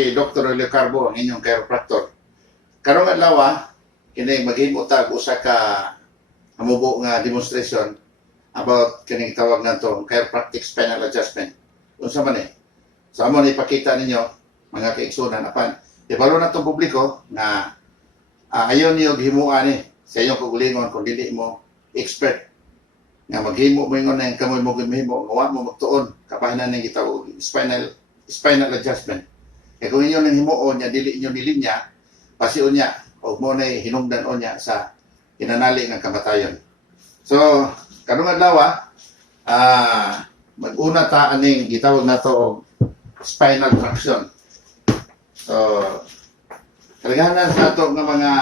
si Dr. Elio Carbo, ang inyong chiropractor. Karong adlaw, kini maghimo tag usa ka hamubo nga demonstration about kining tawag nato chiropractic spinal adjustment. Unsa man ni? So amo ni ipakita ninyo mga kaigsunan apan ibalo na tong publiko na ayon niyo himuan ni sa inyong kagulingon kung dili mo expert nga maghimo mo ingon nang kamoy mo gihimo nga wa mo magtuon kapahinan ning gitawag spinal adjustment. Kaya kung inyo nang himuon niya, dili inyo nilinya, pasiun niya, o mo na hinungdan niya sa inanali ng kamatayon. So, karong adlaw, mag-una ta aning gitawag na to spinal traction. So, kalagahan sa ato ng mga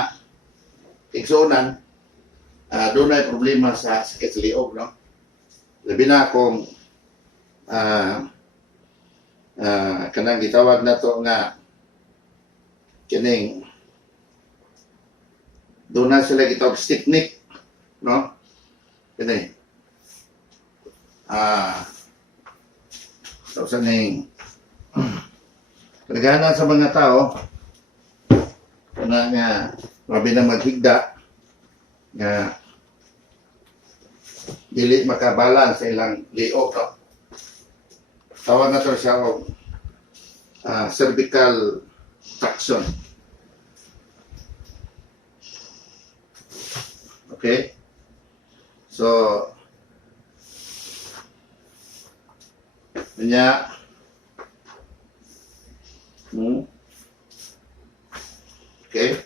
igsunan, doon ay problema sa sakit sa liog, no? Labi na kung kanang gitawag na to nga kining doon na sila gitawag stiff neck, no? Kini so sa ning kalagahan sa mga tao na nga mabi na maghigda nga dili makabalance sa ilang liog, no? Tawag na to siya cervical traction. Okay? So, niya okay?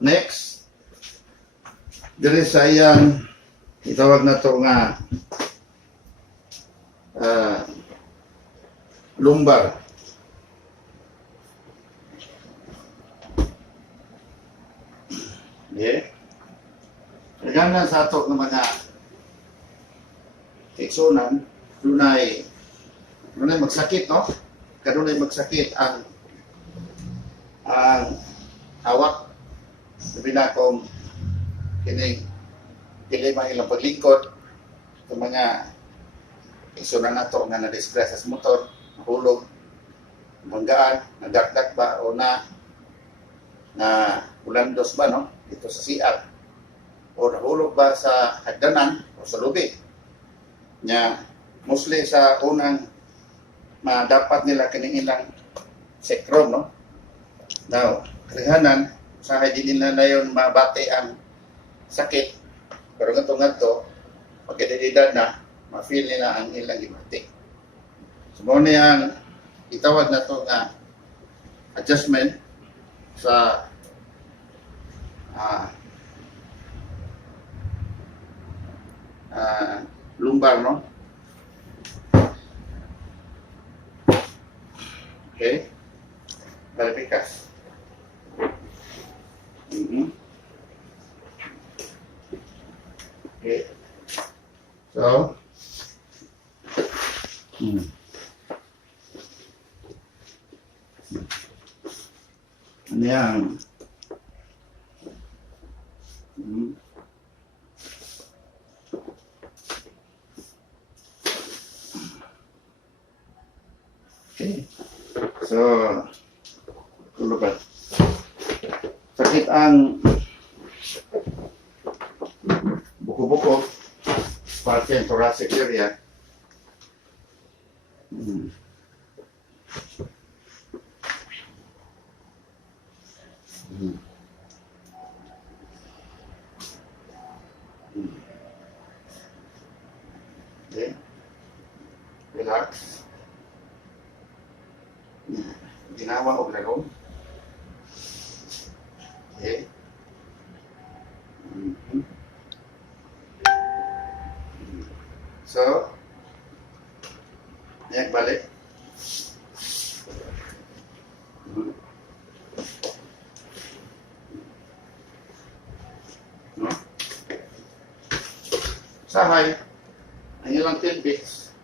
Next, diri sa iyang itawag na to nga lumbar. Okay? Kaya sa ato ng mga iksunan, dunay magsakit, no? Kadunay magsakit ang hawak. Sabi na kung kining dilema ilang paglingkod sa mga iksunan na to nga na-disgress sa motor, nahulog, banggaan, nagdakdak ba o na ulandos ba, no? Dito sa CR o nahulog ba sa hagdanan o sa lubi nya mostly sa unang dapat nila kining ilang sekrom, no? Now, kalihanan sa hindi nila na yun mabate ang sakit pero ngadto pagkadidad na ma-feel nila ang ilang gimati. So mo ang itawag na to nga adjustment sa lumbar, no? Okay? Balikas. Okay. So, ano yan? Okay. So, tulo ba? Sakit ang buko-buko, parte ng thoracic area. Okay. Relax. Ginawa o gano'n. Okay. So, ayan balik. No? Sahay, ang ilang tidbits,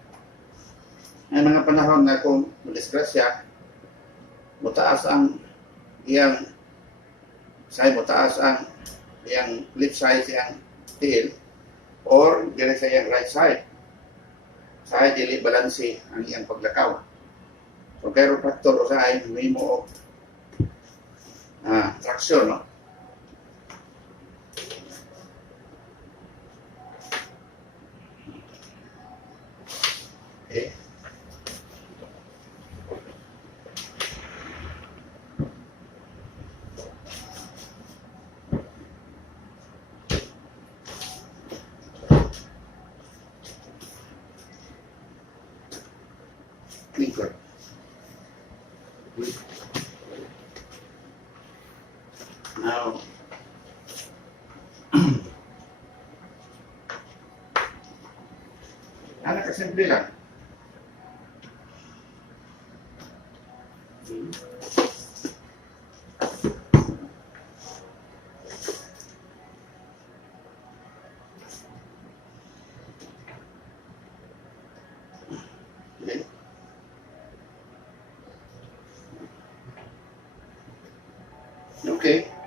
may mga panahon na kung madisgrasya, mataas ang iyang mataas ang iyang lip size, iyang tail, o or dire sa iyang right side. Sa dili balanse ang iyang paglakaw. So chiropractor usahay mahimo og traction, no? Okay. Lingkod. Now, anak kasimple lang. Okay. Okay.